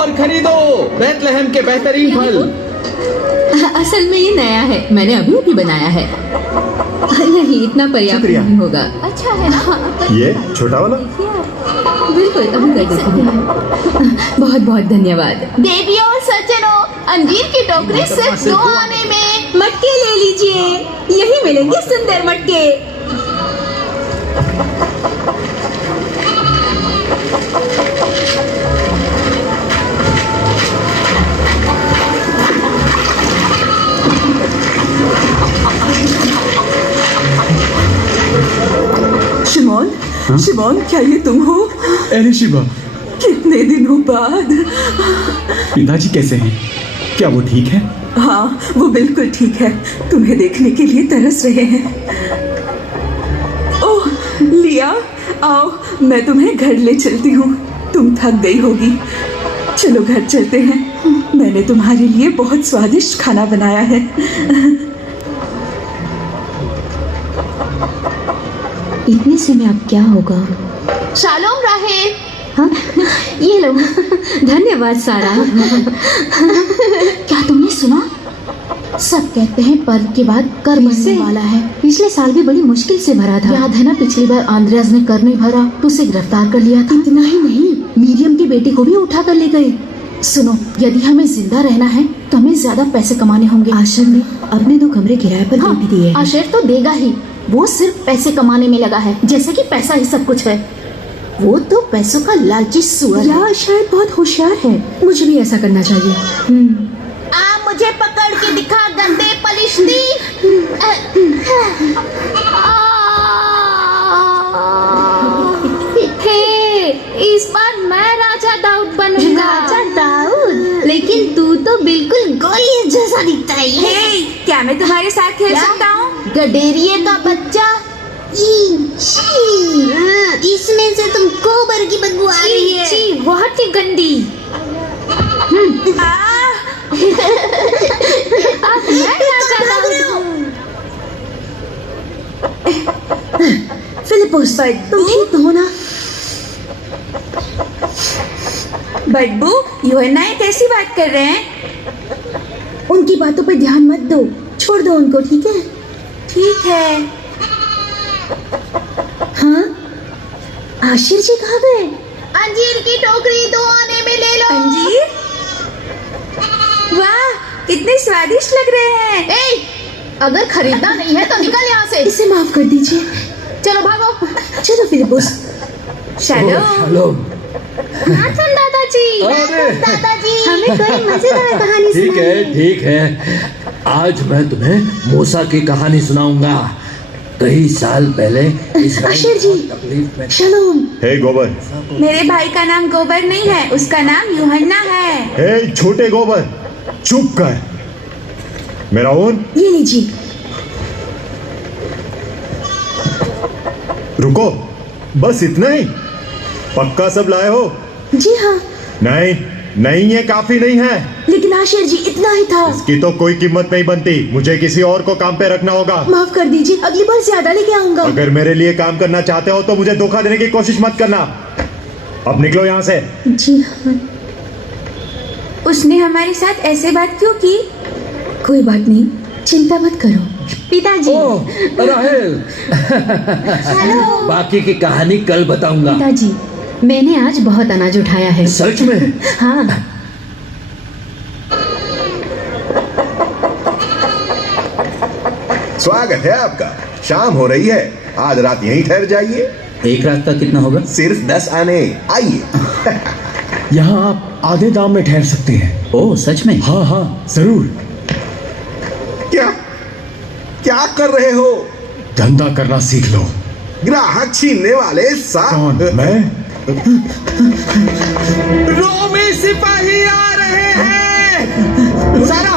और खरीदो बैतलहम के बेहतरीन फल। असल में ये नया है, मैंने अभी अभी बनाया है। नहीं, इतना पर्याप्त नहीं होगा। अच्छा है ना? ये छोटा वाला? बिल्कुल, अभी कर देती हूँ। बहुत बहुत धन्यवाद। देवी और सज्जनों, अंजीर की टोकरी सिर्फ 2 आने में। मटके ले लीजिए, यही मिलेंगे सुंदर मटके। शिमोन, शिमोन, क्या ये तुम हो? एलिशिबा, कितने दिनों बाद। पिताजी कैसे हैं? क्या वो ठीक है? हाँ, वो बिल्कुल ठीक है। तुम्हें देखने के लिए तरस रहे हैं। ओह लिया, आओ मैं तुम्हें घर ले चलती हूँ। तुम थक गई होगी। चलो घर चलते हैं। मैंने तुम्हारे लिए बहुत स्वादिष्ट खाना बनाया है। इतने से में अब क्या होगा? शालोम राहेल। हाँ, ये लो। धन्यवाद सारा। क्या तुमने सुना? सब कहते हैं पर्व के बाद कर बनने वाला है। पिछले साल भी बड़ी मुश्किल से भरा था। याद है ना, पिछली बार आंद्रेयास ने कर नहीं भरा तो उसे गिरफ्तार कर लिया था। इतना ही नहीं, मीरियम की बेटी को भी उठा कर ले गए। सुनो, यदि हमें जिंदा रहना है तो हमें ज्यादा पैसे कमाने होंगे। आशर ने अपने 2 कमरे किराए पर हाँ, भी दिए हैं। आशर तो देगा ही। वो सिर्फ पैसे कमाने में लगा है, जैसे कि पैसा ही सब कुछ है। वो तो पैसों का लालची सुअर है। या शायद बहुत होशियार है। मुझे भी ऐसा करना चाहिए। आ मुझे पकड़ के दिखा, गंदे पलिश्ती। इस बार मैं राजा दाऊद बनूंगा। राजा दाऊद? लेकिन तू तो बिल्कुल गोली जैसा दिखता है। हे, क्या मैं तुम्हारे साथ खेल सकता हूँ? गडेरिये का बच्चा। इसमें से तुम गोबर की बदबू आ रही है। छी, बहुत ही गंदी। अब मैं राजा दाऊद हूँ। फिलिपोस, तुम ठीक हो ना? बदबू, यूहन्ना कैसी बात कर रहे हैं? उनकी बातों पर ध्यान मत दो, छोड़ दो उनको, ठीक है? ठीक है। हाँ, आशिर जी कहाँ गए? अंजीर की टोकरी 2 आने में ले लो। अंजीर? वाह, कितने स्वादिष्ट लग रहे हैं। ए, अगर खरीदना नहीं है तो निकल यहाँ से। इसे माफ कर दीजिए। चलो भागो। चलो फिलिपोस। हेलो। दादाजी। दादाजी, हमें कोई मजेदार कहानी ठीक है। आज मैं तुम्हें मूसा की कहानी सुनाऊंगा। कई साल पहले आशिर जी, शलोम। हे गोबर। मेरे भाई का नाम गोबर नहीं है, उसका नाम यूहन्ना है। हे छोटे गोबर, चुप कर। मेरा ऊन ये लीजिए। रुको, बस इतना ही? पक्का सब लाए हो? जी हाँ। नहीं, ये काफी नहीं है। लेकिन आशिर जी, इतना ही था। इसकी तो कोई कीमत नहीं बनती। मुझे किसी और को काम पे रखना होगा। माफ कर दीजिए, अगली बार ज्यादा लेके आऊंगा। अगर मेरे लिए काम करना चाहते हो तो मुझे धोखा देने की कोशिश मत करना। अब निकलो यहाँ से। जी हाँ। उसने हमारे साथ ऐसे बात क्यों की? कोई बात नहीं, चिंता मत करो। पिताजी। ओह राहेल। बाकी की कहानी कल बताऊंगा। पिताजी, मैंने आज बहुत अनाज उठाया है। सच में? हाँ। स्वागत है आपका। शाम हो रही है, आज रात यहीं ठहर जाइए। एक रात का कितना होगा? सिर्फ 10 आने। आइए। यहाँ आप आधे दाम में ठहर सकते हैं। ओह सच में? हाँ, जरूर। क्या कर रहे हो? धंधा करना सीख लो। ग्राहक छीनने वाले कौन? मैं? रोमी सिपाही आ रहे हैं। सारा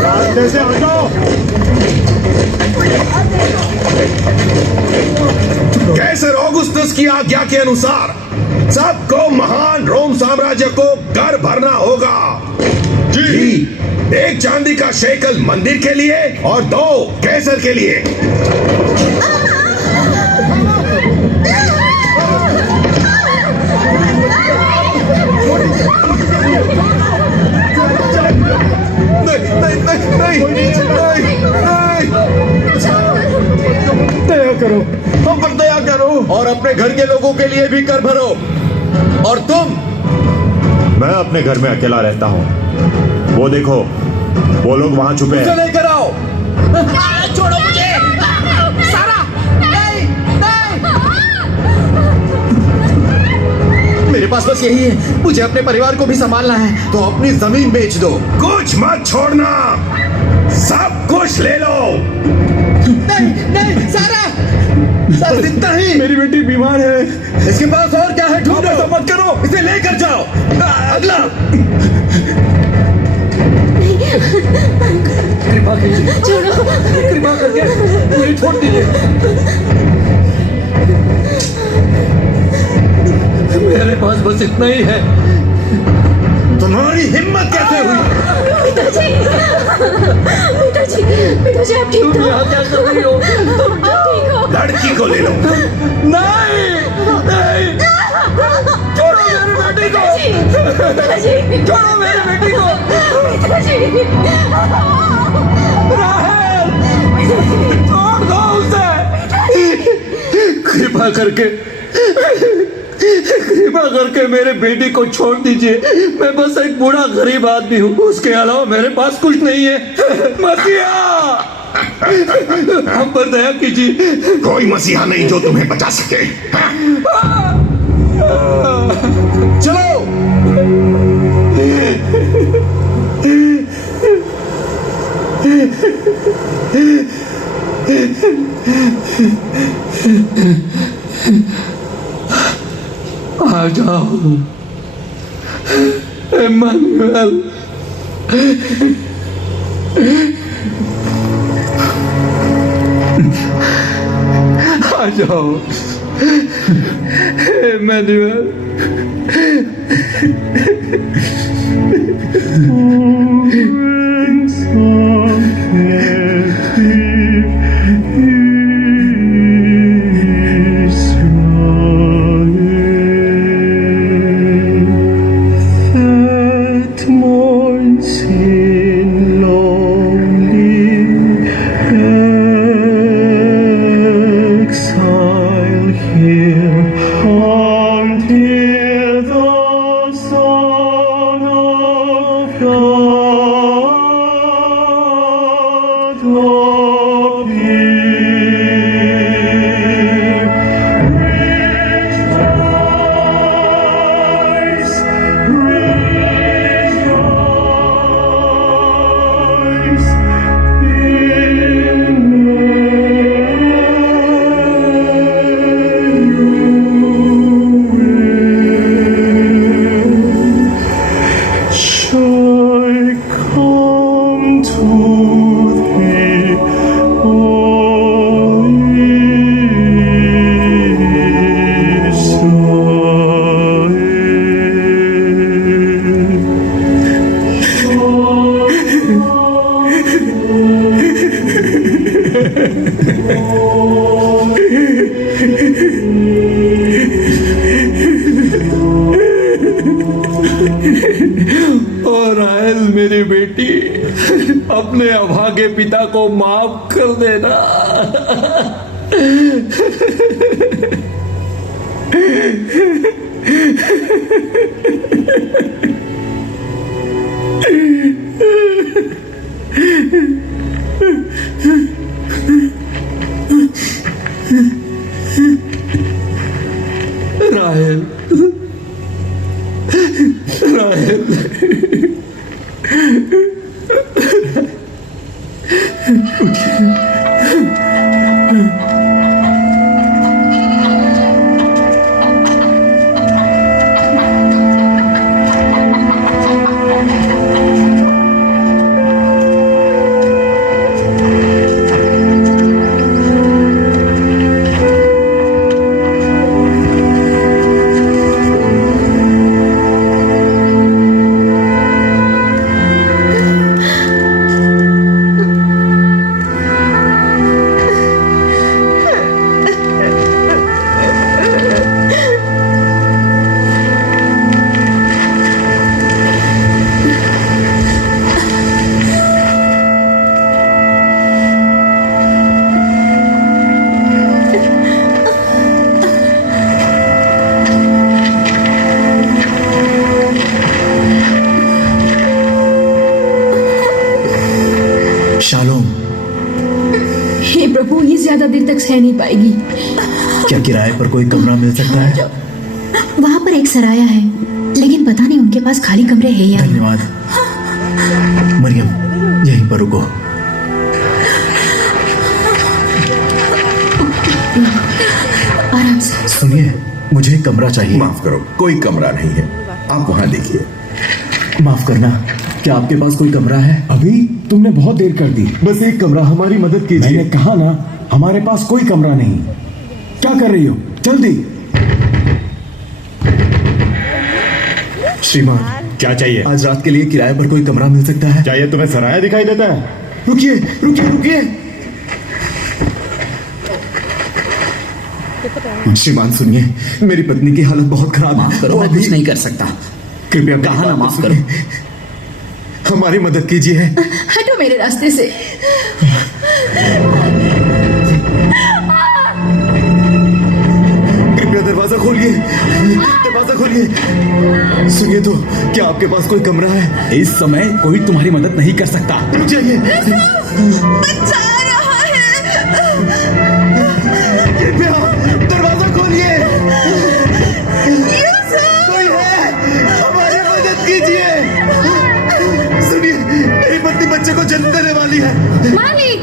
रास्ते से हटो। कैसर ऑगुस्तस की आज्ञा के अनुसार सबको महान रोम साम्राज्य साम्राज्य को कर भरना होगा। जी। 1 चांदी का शेकल मंदिर के लिए और 2 केसर के लिए। दया करो, हम पर दया करो और अपने घर के लोगों के लिए भी कर भरो। और तुम? मैं अपने घर में अकेला रहता हूँ। वो देखो, वो लोग वहां छुपे हैं। लेकर आओ। छोड़ो मुझे। सारा, नहीं, नहीं। मेरे पास बस यही है, मुझे अपने परिवार को भी संभालना है, तो अपनी जमीन बेच दो। कुछ मत छोड़ना, सब कुछ ले लो। नहीं, नहीं, सारा, बस इतना ही। मेरी बेटी बीमार है। इसके पास और क्या है, ढूंढो। ऐसा मत करो, इसे लेकर जाओ। अगला। कृपा कीजिए, छोड़ो। कृपा करके मुझे छोड़ दीजिए। मेरे पास बस इतना ही है। तुम्हारी हिम्मत कैसे हुई? पिताजी, पिताजी, पिताजी आप ठीक तुम हो? यहाँ क्या कर रही हो? तुम आप ठीक हो? लड़की को ले लो। नहीं, नहीं, छोड़ो मेरी बेटी को। पिताजी, छोड़ो मेरी बेटी को। पिताजी, राहेल, छोड़ दो उसे। कृपा करके मेरे बेटी को छोड़ दीजिए। मैं बस एक बूढ़ा गरीब आदमी हूँ, उसके अलावा मेरे पास कुछ नहीं है। मसीहा, हम पर दया कीजिए। कोई मसीहा नहीं जो तुम्हें बचा सके। चलो। आ जाओ इम्मानुएल। आ जाओ इम्मानुएल। और राहेल मेरी बेटी, अपने अभागे पिता को माफ कर देना। राहेल, राहेल, शालोम, हे प्रभु, ये ज्यादा देर तक सह नहीं पाएगी। क्या किराए पर कोई कमरा मिल सकता है? वहाँ पर एक सराया है, लेकिन पता नहीं उनके पास खाली कमरे हैं या नहीं। धन्यवाद। मरियम, यहीं पर रुको। आराम से। सुनिए, मुझे एक कमरा चाहिए। माफ करो, कोई कमरा नहीं है, आप वहां देखिए। माफ करना, क्या आपके पास कोई कमरा है? अभी तुमने बहुत देर कर दी। बस एक कमरा, हमारी मदद कीजिए। मैंने कहा ना, हमारे पास कोई कमरा नहीं। क्या कर रही हो? जल्दी। श्रीमान, क्या चाहिए? आज रात के लिए किराए पर कोई कमरा मिल सकता है? चाहिए तुम्हें सराया दिखाई देता है? रुकिए रुकिए रुकिए। श्रीमान सुनिए, मेरी पत्नी की हालत बहुत खराब है। माफ करो, वो मैं अभी- कुछ नहीं कर सकता। कृपया कहा ना, माफ करो। हमारी मदद कीजिए। हटो मेरे रास्ते से। कृपया दरवाजा खोलिए, दरवाजा खोलिए। सुनिए तो, क्या आपके पास कोई कमरा है? इस समय कोई तुम्हारी मदद नहीं कर सकता। रुक जाइए। कृपया दरवाजा खोलिए। कोई है, हमारी मदद कीजिए। सुनिए, मेरी पत्नी बच्चे को जन्म देने वाली है। मालिक,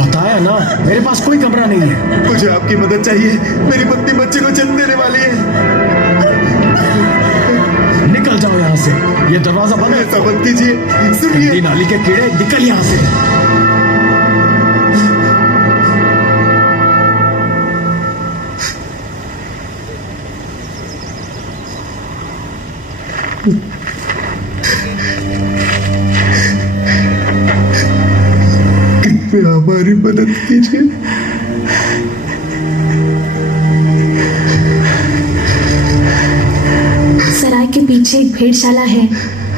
बताया ना, मेरे पास कोई कमरा नहीं है। मुझे आपकी मदद चाहिए, मेरी पत्नी बच्चे को जन्म देने वाली है। निकल जाओ यहाँ से। ये दरवाजा बंद है। ऐसा मत कीजिए। सुनिए, गंदी नाली के कीड़े, निकल यहाँ से। कृपया हमारी मदद कीजिए। सराय के पीछे एक भेड़शाला है,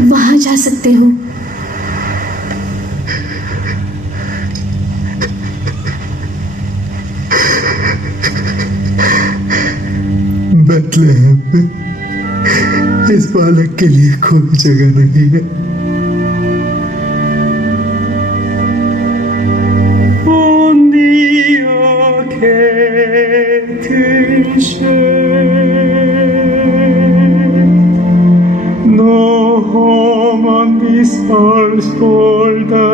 वहां जा सकते हो। बेथलेहम में इस बालक के लिए कोई जगह नहीं है। No home on this earth for the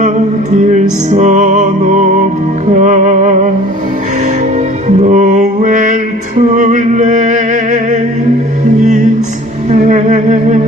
dear Son of God, nowhere to lay his head.